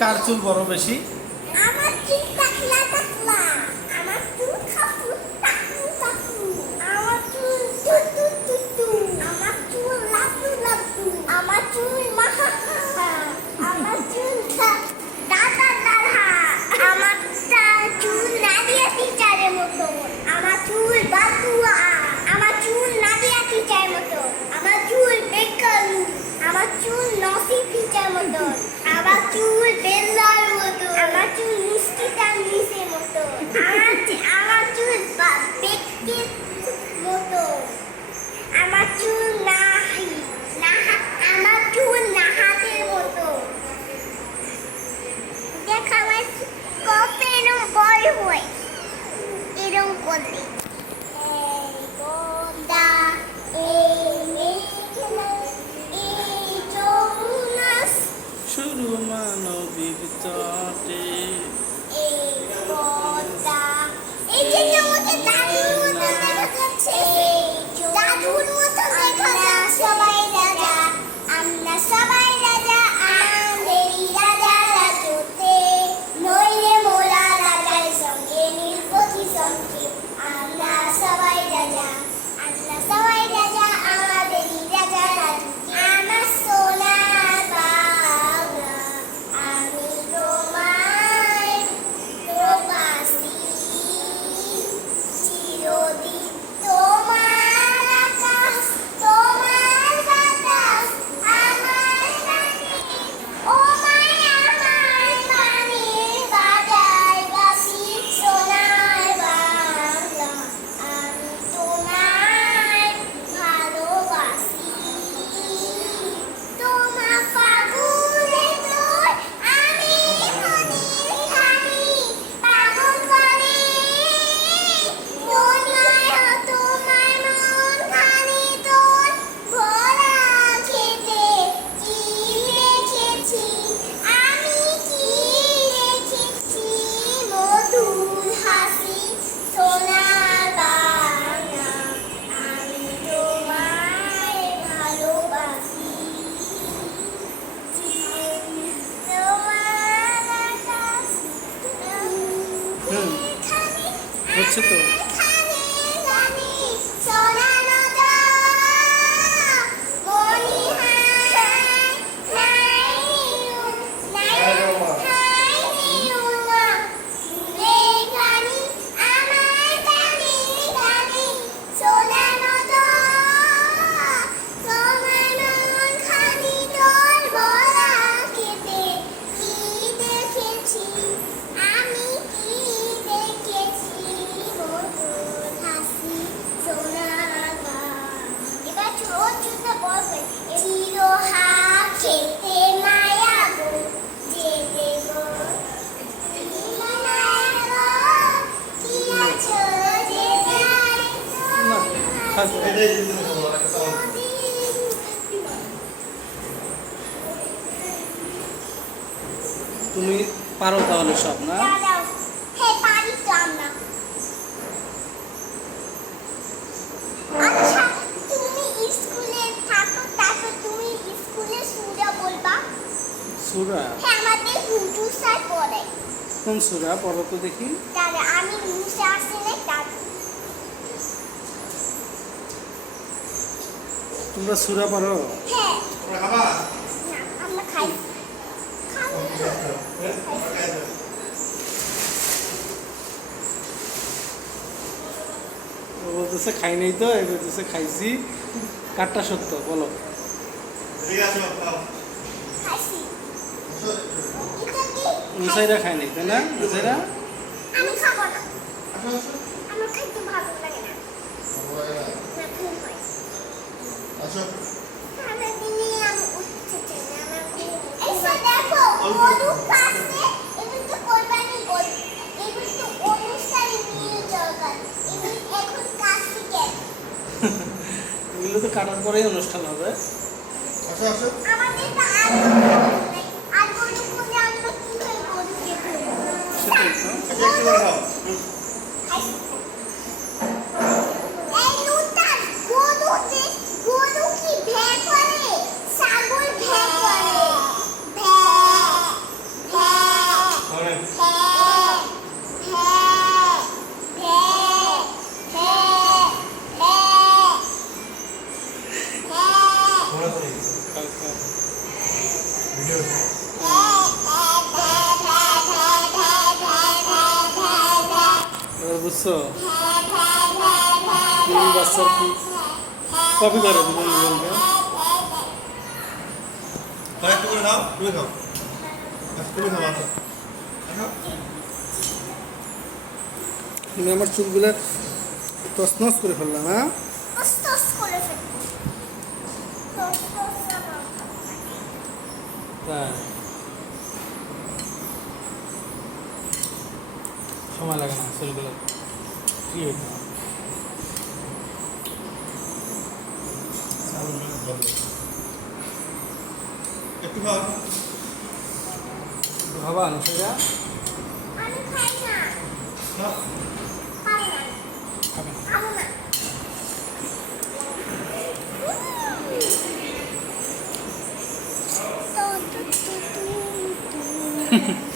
কার চুল বড় বেশি? আমার চুল টাকলা টাকলা, আমার চুল খাপু টাকু টাকু, আমার চুল টুটু টুটু, আমার চুল লাটু লাটু, আমার চুল মাহা আমার চুল দাদা দাদা, আমার চুল নাদিয়া টিচারের মতো, আমার চুল বাতুয়া, আমার চুল নাদিয়া টিচারের মতো, আমার চুল বেকার, আমার চুল নসি টিচারের মতো, আমার চুল বেল্লার মতো, আমার চুল মিষ্টি তানভিসের মতো, আমার চুল বেকের মতো, আমার চুল আমার চুল নাহাতের মতো। দেখ আমার কত এরম বড় হয়, এরম করলে এই গোদা এই মেঘনা এই যমুনা শুরু মানবিক তটে এই গোদা, এই যে আমাকে দাদুর মতো দেখা যাচ্ছে, দাদুর মতো দেখা যাচ্ছে। সবাই রাজা, আমরা সবাই রাজা, আমাদেরই রাজা রাজতে, নইলে মোরা রাজার সঙ্গে নীলপতি সঙ্গে, আমরা সবাই রাজা, আমরা সবাই রাজা, আমাদেরই রাজা রাজতে। আমার সোনার বাংলা, আমি তোমায় ভালোবাসি, চিরদিন তোমার আকাশ, তোমার বাতাস, আমার বাণী, ও মায়া আমার প্রাণের বাজায় বাঁশি, সোনার বাংলা, আমি তোমায় ভালোবাসি। তোমার ফাগুনে তোর আমি মনের খানি, পাগল করে তোমার মন খানি তোর ভরা খেতে, কি রেখেছি আমি, কি রেখেছি মধুর হাসি, সোনার বাংলা, আমি তোমায় ভালোবাসি, তোমার আকাশ হচ্ছে তো। আমি কি দেখেছি মধুর হাসি, সোনার বাংলা। এবার ছোট ছোট বল হয়ে চিরহা খেতে মায়া গো, যেতে গো মায়া গো, কি আছো যে যায় না, থাক। তুমি পারো তাহলে সব না? দাঁড়াও, হ্যাঁ পারি তো আমরা। আচ্ছা তুমি স্কুলে থাকো, তারপর তুমি স্কুলে সূরা বলবা। সূরা? হ্যাঁ আমাদের হুজু স্যার পড়ে। কোন সূরা পড়ো তো দেখি? তাহলে আমি নিচে আসলে তারপর তোমরা সূরা পড়ো? হ্যাঁ না আমরা খাই খাবো তো। ও বলতেছে খাই নাই তো, এ বলতেছে খাইছি। কারটা সত্য বলো? খাইছি। এটা কি? মুসাইরা খাই নাই তাই না? মুসাইরা আমি খাবো না, আমার খাইতে ভালো লাগে না, না ঘুম হয়। সারাদিনে আমি উঠতে চাই না, আমার ঘুম। এসে দেখো গরু কাছে, এগুলো তো কোরবানি গরু, এগুলো তো অনুষ্ঠানে নিয়ে দরকার, এগুলো এখন কাছে কেন? এগুলো তো কাটার পরেই অনুষ্ঠান হবে। আমাদের তো আর গরু নেই, আর গরু করলে আমরা কিভাবে গরুকে ধরবো? সেটাই তো। এই লুটার গরুতে, গরু কি ভ্যাঁ করে, ছাগল ভ্যাঁ করে, ভ্যাঁ ভ্যাঁ করছো হ্যাঁ হ্যাঁ হ্যাঁ হ্যাঁ তুমি বাচ্চার কি কপি করে দুজন দুজনকে তাহলে একটু করে নাও, তুমি খাও। আচ্ছা, তুমি খাও আচ্ছা। খাও। তুমি আমার চুলগুলো তছনছ করে ফেললাম, হ্যাঁ? টস টস করে ফেলবো টস টস আমার তাই সময় লাগে না চুলগুলো কি হইতে একটু খাও। ভাবা অনুসারা আমি খাই না খাও। খাই না খাবে না খাবো না তো তো তো তো